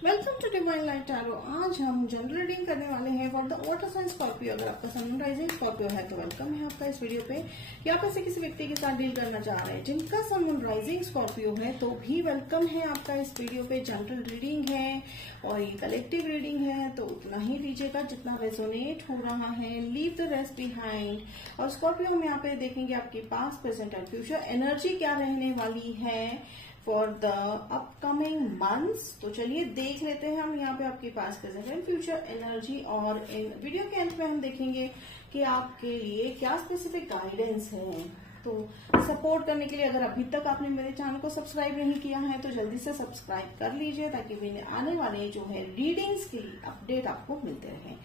Welcome to divine light tarot. आज हम general reading करने वाले हैं for the water sign Scorpio. अगर आपका सन मून राइजिंग स्कॉर्पियो है तो वेलकम है आपका इस वीडियो पे। या आप ऐसे किसी व्यक्ति के साथ डील करना चाह रहे हैं जिनका सन मून राइजिंग स्कॉर्पियो है तो भी वेलकम है आपका इस वीडियो पे। जनरल रीडिंग है और ये कलेक्टिव रीडिंग है तो उतना ही लीजिएगा जितना रेजोनेट हो रहा है। Leave the rest behind. और स्कॉर्पियो हम यहाँ पे देखेंगे आपकी पास्ट, प्रेजेंट और फ्यूचर एनर्जी क्या रहने वाली है फॉर द अपकमिंग मंथ्स। तो चलिए देख लेते हैं हम यहाँ पे आपके पास प्रेजेंट एंड फ्यूचर एनर्जी। और वीडियो के अंत में हम देखेंगे कि आपके लिए क्या स्पेसिफिक गाइडेंस है। तो सपोर्ट करने के लिए अगर अभी तक आपने मेरे चैनल को सब्सक्राइब नहीं किया है तो जल्दी से सब्सक्राइब कर लीजिए ताकि मेरे आने वाले जो है रीडिंग्स की अपडेट आपको मिलते रहे।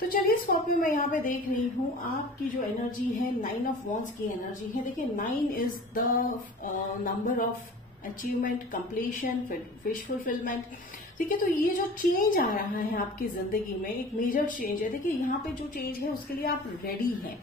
तो चलिए स्कॉर्पियो मैं यहाँ पे देख रही हूँ आपकी जो एनर्जी है 9 ऑफ वॉन्ड्स की एनर्जी है। देखिए 9 is the number of achievement, completion, wish fulfilment. ठीक है, तो ये जो चेंज आ रहा है आपकी जिंदगी में एक मेजर चेंज है। देखिए यहाँ पे जो चेंज है उसके लिए आप रेडी हैं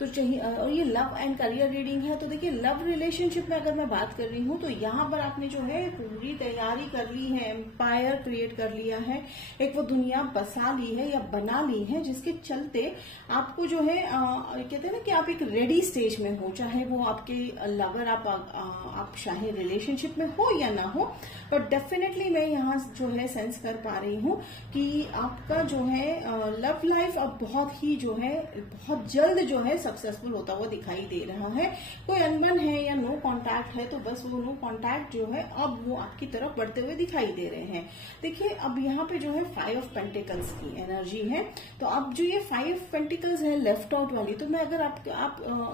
तो चाहिए। और ये लव एंड करियर रीडिंग है तो देखिए लव रिलेशनशिप में अगर मैं बात कर रही हूँ तो यहाँ पर आपने जो है पूरी तैयारी कर ली है, एम्पायर क्रिएट कर लिया है, एक वो दुनिया बसा ली है या बना ली है जिसके चलते आपको जो है कहते हैं ना कि आप एक रेडी स्टेज में हो। चाहे वो आपके लवर आप चाहे रिलेशनशिप में हो या ना हो, बट डेफिनेटली मैं यहाँ जो है सेंस कर पा रही हूँ कि आपका जो है लव लाइफ अब बहुत ही जो है बहुत जल्द जो है सक्सेसफुल होता हुआ दिखाई दे रहा है। कोई अनबन है या नो कांटेक्ट है तो बस वो नो कांटेक्ट जो है अब वो आपकी तरफ बढ़ते हुए दिखाई दे रहे हैं। देखिए अब यहाँ पे जो है 5 ऑफ पेंटिकल्स की एनर्जी है तो अब जो ये 5 पेंटिकल्स है लेफ्ट आउट वाली, तो मैं अगर आप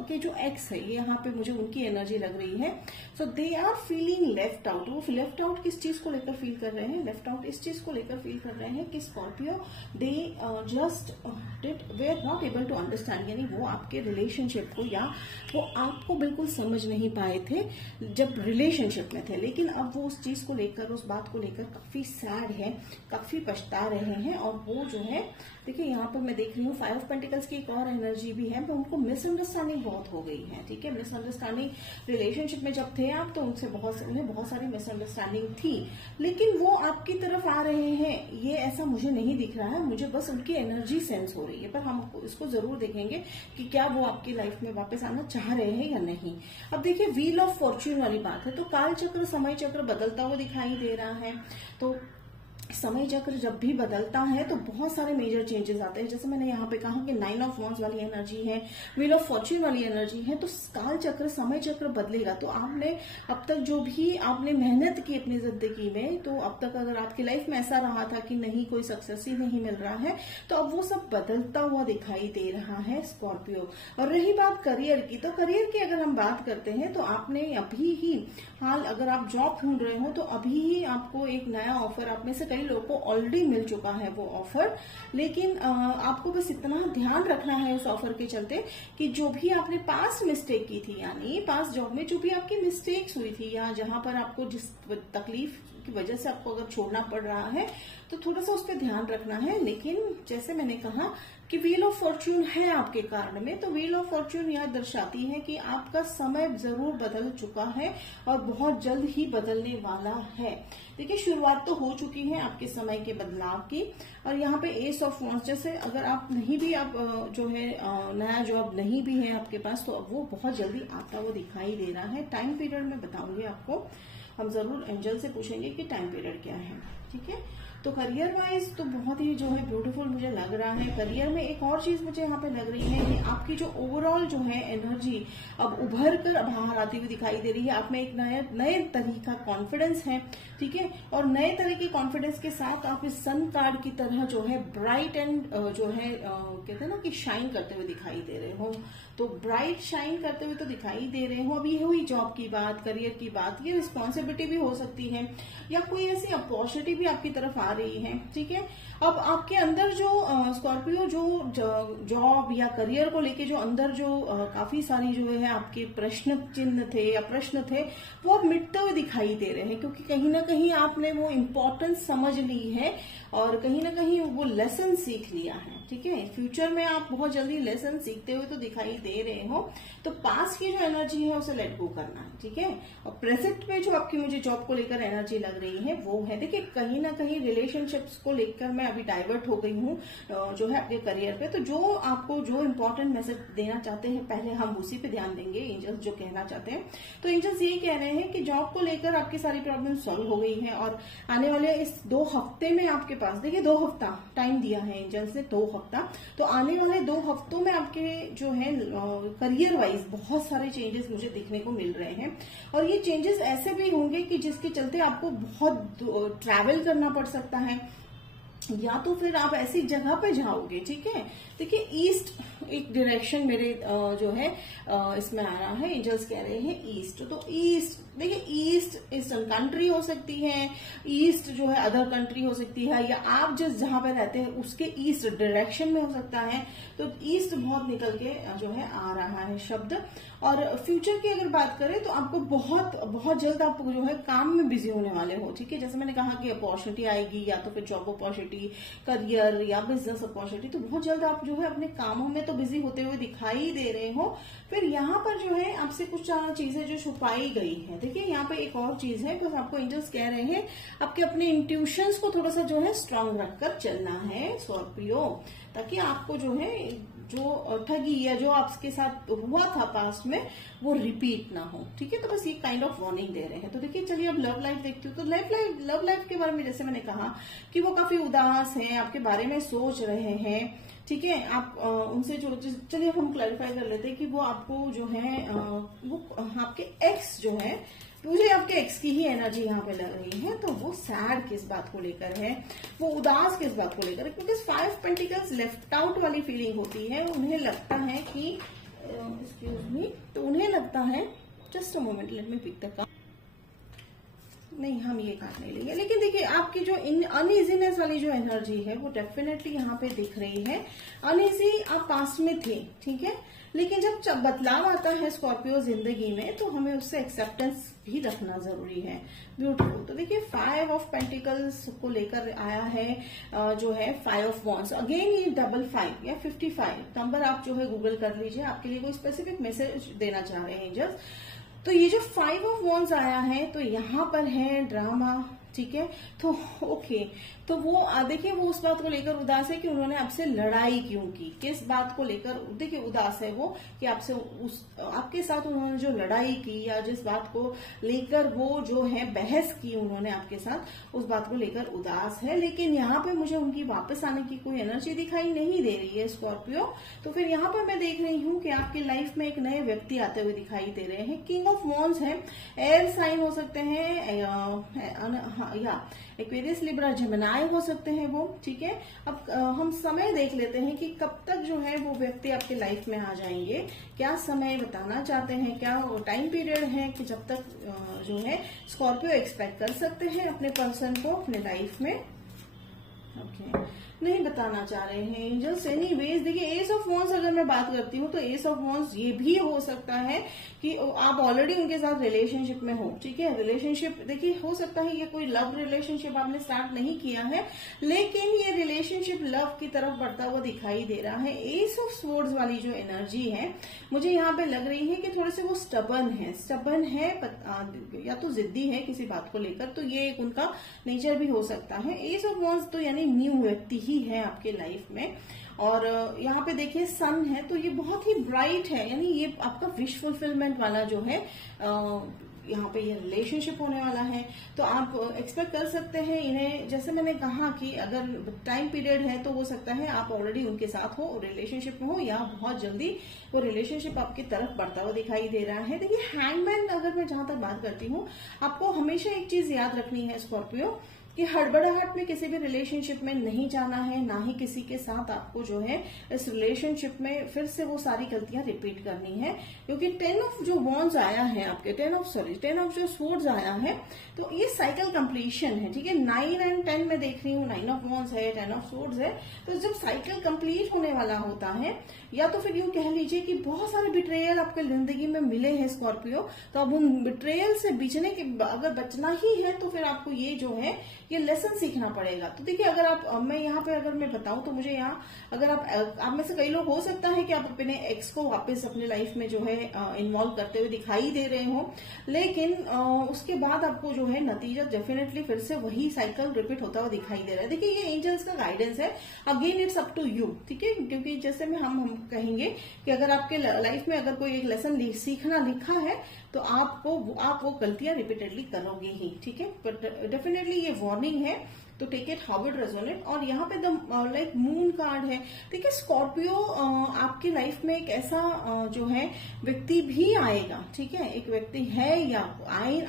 के जो एक्स है ये यहाँ पे मुझे उनकी एनर्जी लग रही है। So they are feeling left out. वो लेफ्ट आउट किस चीज को लेकर फील कर रहे हैं? लेफ्ट आउट इस चीज को लेकर फील कर रहे हैं कि Scorpio they just they are not able to understand, यानी वो आपके रिलेशनशिप को या वो आपको बिल्कुल समझ नहीं पाए थे जब रिलेशनशिप में थे, लेकिन अब वो उस चीज को लेकर उस बात को लेकर काफी सैड है, काफी पछता रहे हैं। और वो जो है देखिए यहाँ पर मैं देख रही हूँ 5 ऑफ पेंटिकल्स की एक और एनर्जी भी है। तो उनको मिसअंडरस्टैंडिंग बहुत हो गई है। ठीक है, मिसअंडरस्टैंडिंग रिलेशनशिप में जब थे आप तो उनसे बहुत सारी मिसअंडरस्टैंडिंग थी, लेकिन वो आपकी तरफ आ रहे हैं ये ऐसा मुझे नहीं दिख रहा है। मुझे बस उनकी एनर्जी सेंस हो रही है, पर हम इसको जरूर देखेंगे कि क्या वो आपकी लाइफ में वापस आना चाह रहे हैं या नहीं। अब देखिए व्हील ऑफ फॉर्च्यून वाली बात है तो काल चक्र, समय चक्र बदलता हुआ दिखाई दे रहा है। तो समय चक्र जब भी बदलता है तो बहुत सारे मेजर चेंजेस आते हैं। जैसे मैंने यहाँ पे कहा कि 9 ऑफ वॉन्ड्स वाली एनर्जी है, व्हील ऑफ फॉर्च्यून वाली एनर्जी है, तो काल चक्र, समय चक्र बदलेगा। तो आपने अब तक जो भी आपने मेहनत की अपनी जिंदगी में, तो अब तक अगर आपकी लाइफ में ऐसा रहा था कि नहीं कोई सक्सेस ही नहीं मिल रहा है तो अब वो सब बदलता हुआ दिखाई दे रहा है स्कॉर्पियो। और रही बात करियर की, तो करियर की अगर हम बात करते हैं तो आपने अभी ही हाल अगर आप जॉब ढूंढ रहे हो तो अभी ही आपको एक नया ऑफर, आप में से कई लोगों को ऑलरेडी मिल चुका है वो ऑफर, लेकिन आपको बस इतना ध्यान रखना है उस ऑफर के चलते कि जो भी आपने पास्ट मिस्टेक की थी, यानी पास्ट जॉब में जो भी आपकी मिस्टेक्स हुई थी या जहां पर आपको जिस तकलीफ की वजह से आपको अगर छोड़ना पड़ रहा है तो थोड़ा सा उस पर ध्यान रखना है। लेकिन जैसे मैंने कहा कि व्हील ऑफ फॉर्च्यून है आपके कारण में, तो व्हील ऑफ फॉर्च्यून यह दर्शाती है कि आपका समय जरूर बदल चुका है और बहुत जल्द ही बदलने वाला है। देखिए शुरुआत तो हो चुकी है आपके समय के बदलाव की। और यहाँ पे एस ऑफ वॉन्ड्स, जैसे अगर आप नहीं भी आप जो है नया जॉब नहीं भी है आपके पास तो वो बहुत जल्दी आता हुआ दिखाई दे रहा है। टाइम पीरियड में बताऊंगी आपको, हम जरूर एंजल से पूछेंगे कि टाइम पीरियड क्या है। ठीक है, तो करियर वाइज तो बहुत ही जो है ब्यूटीफुल मुझे लग रहा है। करियर में एक और चीज मुझे यहाँ पे लग रही है कि आपकी जो ओवरऑल जो है एनर्जी अब उभर कर बाहर आती हुई दिखाई दे रही है। आप में एक नए तरह का कॉन्फिडेंस है। ठीक है, और नए तरह के कॉन्फिडेंस के साथ आप इस सन कार्ड की तरह जो है ब्राइट एंड जो है कहते हैं ना कि शाइन करते हुए दिखाई दे रहे हो। तो ब्राइट शाइन करते हुए तो दिखाई दे रहे हो। अब ये हुई जॉब की बात, करियर की बात, ये रिस्पॉन्सिबिलिटी भी हो सकती है या कोई ऐसी अपॉर्चुनिटी भी आपकी तरफ आ रही है। ठीक है, अब आपके अंदर जो स्कॉर्पियो जो जॉब या करियर को लेके जो अंदर जो काफी सारी जो है आपके प्रश्न चिन्ह थे या प्रश्न थे वो अब मिटते हुए दिखाई दे रहे हैं, क्योंकि कहीं ना कहीं आपने वो इम्पोर्टेंस समझ ली है और कहीं ना कहीं वो लेसन सीख लिया है। ठीक है, फ्यूचर में आप बहुत जल्दी लेसन सीखते हुए तो दिखाई दे रहे हो। तो पास की जो एनर्जी है उसे लेट गो करना है। ठीक है, और प्रेजेंट में जो आपकी मुझे जॉब को लेकर एनर्जी लग रही है वो है, देखिए कहीं कहीं ना कहीं रिलेशनशिप्स को लेकर मैं अभी डाइवर्ट हो गई हूँ जो है अपने करियर पे। तो जो आपको जो इम्पोर्टेंट मैसेज देना चाहते हैं पहले हम उसी पे ध्यान देंगे, एंजल्स जो कहना चाहते हैं। तो एंजल्स ये कह रहे हैं कि जॉब को लेकर आपकी सारी प्रॉब्लम सॉल्व हो गई है और आने वाले इस 2 हफ्ते में आपके पास, देखिए 2 हफ्ता टाइम दिया है एंजल्स ने, 2 हफ्ता, तो आने वाले 2 हफ्तों में आपके जो है करियर वाइज बहुत सारे चेंजेस मुझे देखने को मिल रहे हैं। और ये चेंजेस ऐसे भी होंगे कि जिसके चलते आपको बहुत ट्रैवल करना पड़ सकता है, या तो फिर आप ऐसी जगह पे जाओगे, ठीक है। देखिए ईस्ट एक डायरेक्शन मेरे जो है इसमें आ रहा है, एंजल्स कह रहे हैं ईस्ट। तो ईस्ट, देखिए ईस्ट ईस्टर्न कंट्री हो सकती है, ईस्ट जो है अदर कंट्री हो सकती है, या आप जिस जहां पे रहते हैं उसके ईस्ट डायरेक्शन में हो सकता है। तो ईस्ट बहुत निकल के जो है आ रहा है शब्द। और फ्यूचर की अगर बात करें तो आपको बहुत जल्द आप जो है काम में बिजी होने वाले हो, ठीक है। जैसे मैंने कहा कि अपॉर्चुनिटी आएगी, या तो फिर जॉब अपॉर्चुनिटी, करियर या बिजनेस अपॉर्चुनिटी, तो बहुत जल्द आप जो है अपने कामों में तो बिजी होते हुए दिखाई दे रहे हो। फिर यहाँ पर जो है आपसे कुछ चीजें जो छुपाई गई है, देखिए यहाँ पे एक और चीज है, बस आपको एंजल्स कह रहे हैं आपके अपने इंट्यूशंस को थोड़ा सा जो है स्ट्रांग रखकर चलना है स्कॉर्पियो, ताकि आपको जो है जो ठगी या जो आपके साथ हुआ था पास्ट में वो रिपीट ना हो, ठीक है। तो बस ये काइंड ऑफ वार्निंग दे रहे हैं। तो देखिए चलिए अब लव लाइफ देखती हूँ। तो लव लाइफ के बारे में जैसे मैंने कहा कि वो काफी उदास हैं, आपके बारे में सोच रहे हैं, ठीक है। आप उनसे जो, चलिए हम क्लैरिफाई कर लेते हैं कि वो आपको जो है वो आपके एक्स जो है, मुझे आपके एक्स की ही एनर्जी यहाँ पे लग रही है। तो वो सैड किस बात को लेकर है, वो उदास किस बात को लेकर है, क्योंकि 5 पेंटिकल्स लेफ्ट आउट वाली फीलिंग होती है। उन्हें लगता है कि एक्सक्यूज मी, तो उन्हें लगता है, just a moment let me pick the card, नहीं हम ये कार्ड नहीं लेंगे। लेकिन देखिए आपकी जो अनइजीनेस वाली जो एनर्जी है वो डेफिनेटली यहाँ पे दिख रही है। अनइजी आप पास्ट में थे, ठीक है, लेकिन जब बदलाव आता है स्कॉर्पियो जिंदगी में तो हमें उससे एक्सेप्टेंस भी रखना जरूरी है। ब्यूटीफुल। तो देखिए 5 ऑफ पेंटिकल्स को लेकर आया है जो है 5 ऑफ वॉन्ड्स। अगेन ये 55 या 55 नंबर आप जो है गूगल कर लीजिए, आपके लिए कोई स्पेसिफिक मैसेज देना चाह रहे हैं एंजल्स। तो ये जो 5 ऑफ वॉन्ड्स आया है तो यहाँ पर है ड्रामा, ठीक है। तो ओके, तो वो देखिए वो उस बात को लेकर उदास है कि उन्होंने आपसे लड़ाई क्यों की, किस बात को लेकर देखिए उदास है वो कि आपसे आपके साथ उन्होंने जो लड़ाई की या जिस बात को लेकर वो जो है बहस की उन्होंने आपके साथ, उस बात को लेकर उदास है। लेकिन यहाँ पे मुझे उनकी वापस आने की कोई एनर्जी दिखाई नहीं दे रही है स्कॉर्पियो। तो फिर यहाँ पर मैं देख रही हूँ कि आपकी लाइफ में एक नए व्यक्ति आते हुए दिखाई दे रहे हैं। किंग ऑफ वॉन्ड्स है, एयर साइन हो सकते हैं या एक्वेरियस, लिब्रा, जेमिनाई हो सकते हैं वो, ठीक है। अब हम समय देख लेते हैं कि कब तक जो है वो व्यक्ति आपके लाइफ में आ जाएंगे, क्या समय बताना चाहते हैं, क्या टाइम पीरियड है कि जब तक जो है स्कॉर्पियो एक्सपेक्ट कर सकते हैं अपने पर्सन को अपने लाइफ में। ओके, नहीं बताना चाह रहे हैं एंजल्स। एनीवेज देखिए एस ऑफ वॉन्ड्स अगर मैं बात करती हूँ तो एस ऑफ वॉन्ड्स ये भी हो सकता है कि आप ऑलरेडी उनके साथ रिलेशनशिप में हो, ठीक है। रिलेशनशिप देखिए हो सकता है ये कोई लव रिलेशनशिप आपने स्टार्ट नहीं किया है, लेकिन ये रिलेशनशिप लव की तरफ बढ़ता हुआ दिखाई दे रहा है। एस ऑफ स्वॉर्ड्स वाली जो एनर्जी है मुझे यहाँ पे लग रही है कि थोड़े से वो स्टबर्न है या तो जिद्दी है किसी बात को लेकर, तो ये एक उनका नेचर भी हो सकता है। एस ऑफ वॉन्ड्स तो यानी न्यू व्यक्ति ही है आपके लाइफ में। और यहाँ पे देखिए सन है तो ये बहुत ही ब्राइट है, यानी ये आपका विश फुलफिलमेंट वाला जो है यहाँ पे ये रिलेशनशिप होने वाला है। तो आप एक्सपेक्ट कर सकते हैं इन्हें, जैसे मैंने कहा कि अगर टाइम पीरियड है तो हो सकता है आप ऑलरेडी उनके साथ हो, रिलेशनशिप में हो, या बहुत जल्दी वो रिलेशनशिप आपकी तरफ बढ़ता हुआ दिखाई दे रहा है। देखिए हैंगमैन अगर मैं जहां तक बात करती हूँ, आपको हमेशा एक चीज याद रखनी है स्कॉर्पियो कि हड़बड़ाहट में किसी भी रिलेशनशिप में नहीं जाना है, ना ही किसी के साथ आपको जो है इस रिलेशनशिप में फिर से वो सारी गलतियां रिपीट करनी है, क्योंकि 10 ऑफ जो वॉन्ड्स आया है आपके 10 ऑफ जो स्वॉर्ड्स आया है तो ये साइकिल कंप्लीशन है, ठीक है। 9 एंड 10 में देख रही हूँ, 9 ऑफ वॉन्ड्स है, 10 ऑफ स्वॉर्ड्स है। तो जब साइकिल कंप्लीट होने वाला होता है, या तो फिर यूं कह लीजिए कि बहुत सारे बिट्रेयल आपके जिंदगी में मिले हैं स्कॉर्पियो, तो अब उन बिट्रेयल से बचने के अगर बचना ही है तो फिर आपको ये जो है ये लेसन सीखना पड़ेगा। तो देखिए अगर आप मैं यहाँ पे अगर मैं बताऊं तो मुझे यहाँ अगर आप में से कई लोग हो सकता है कि आप अपने एक्स को वापस अपने लाइफ में जो है इन्वॉल्व करते हुए दिखाई दे रहे हो, लेकिन उसके बाद आपको जो है नतीजा डेफिनेटली फिर से वही साइकिल रिपीट होता हुआ दिखाई दे रहा है। देखिए ये एंजल्स का गाइडेंस है, again it's up to you, ठीक है। क्योंकि जैसे में हम कहेंगे कि अगर आपके लाइफ में अगर कोई एक लेसन सीखना लिखा है तो आप वो गलतियां रिपीटेडली करोगे ही, ठीक है। बट डेफिनेटली ये वार्निंग है, तो take it how it resonate. और यहाँ पे द लाइक मून कार्ड है। देखिए स्कॉर्पियो आपकी लाइफ में एक ऐसा जो है व्यक्ति भी आएगा, ठीक है, एक व्यक्ति है या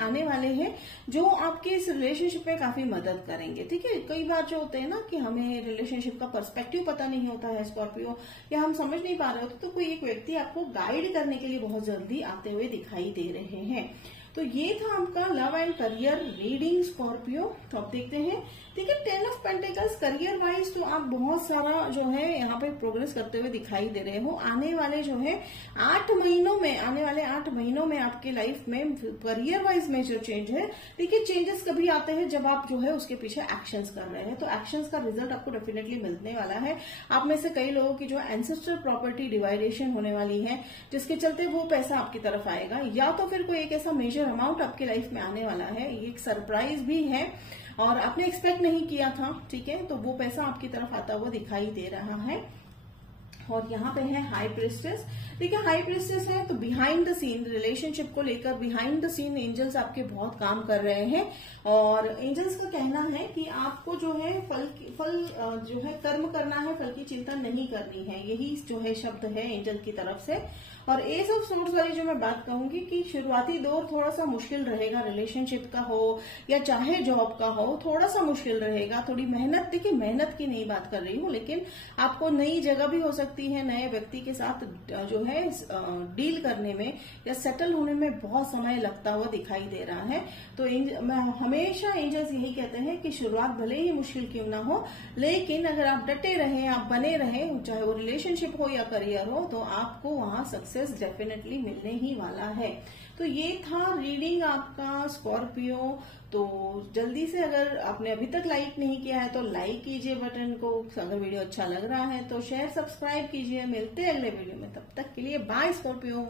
आने वाले हैं जो आपके इस रिलेशनशिप में काफी मदद करेंगे, ठीक है। कई बार जो होते हैं ना कि हमें रिलेशनशिप का पर्सपेक्टिव पता नहीं होता है स्कॉर्पियो, या हम समझ नहीं पा रहे होते, तो कोई एक व्यक्ति आपको गाइड करने के लिए बहुत जल्दी आते हुए दिखाई दे रहे हैं। तो ये था आपका love and career reading Scorpio. तो आप देखते हैं, ठीक है, 10 ऑफ पेंटिकल्स करियर वाइज तो आप बहुत सारा जो है यहाँ पे प्रोग्रेस करते हुए दिखाई दे रहे हो। आने वाले जो है 8 महीनों में, आने वाले 8 महीनों में आपके लाइफ में करियर वाइज में जो चेंज है, देखिए चेंजेस कभी आते हैं जब आप जो है उसके पीछे एक्शंस कर रहे हैं, तो एक्शंस का रिजल्ट आपको डेफिनेटली मिलने वाला है। आप में से कई लोगों की जो एंसेस्ट्रल प्रॉपर्टी डिवाइडेशन होने वाली है, जिसके चलते वो पैसा आपकी तरफ आएगा, या तो फिर कोई एक ऐसा मेजर अमाउंट आपकी लाइफ में आने वाला है, ये एक सरप्राइज भी है और आपने एक्सपेक्ट नहीं किया था, ठीक है, तो वो पैसा आपकी तरफ आता हुआ दिखाई दे रहा है। और यहाँ पे है हाई प्रिस्टेस। देखिए हाई प्रिस्टेस है तो बिहाइंड द सीन रिलेशनशिप को लेकर बिहाइंड द सीन एंजल्स आपके बहुत काम कर रहे हैं, और एंजल्स का कहना है कि आपको जो है फल जो है कर्म करना है, फल की चिंता नहीं करनी है, यही जो है शब्द है एंजल की तरफ से। और एस ऑफ सोर्ड्स वाली जो मैं बात कहूंगी कि शुरुआती दौर थोड़ा सा मुश्किल रहेगा, रिलेशनशिप का हो या चाहे जॉब का हो, थोड़ा सा मुश्किल रहेगा, थोड़ी मेहनत, देखिए मेहनत की नहीं बात कर रही हूँ, लेकिन आपको नई जगह भी हो सकती है, नए व्यक्ति के साथ जो है डील करने में या सेटल होने में बहुत समय लगता हुआ दिखाई दे रहा है। तो हमेशा एंजल्स यही कहते हैं कि शुरुआत भले ही मुश्किल क्यों ना हो, लेकिन अगर आप डटे रहें, आप बने रहें, चाहे वो रिलेशनशिप हो या करियर हो, तो आपको वहां सक्सेस डेफिनेटली मिलने ही वाला है। तो ये था रीडिंग आपका स्कॉर्पियो। तो जल्दी से अगर आपने अभी तक लाइक नहीं किया है तो लाइक कीजिए बटन को, अगर वीडियो अच्छा लग रहा है तो शेयर सब्सक्राइब कीजिए। मिलते हैं अगले वीडियो में, तब तक के लिए बाय स्कॉर्पियो।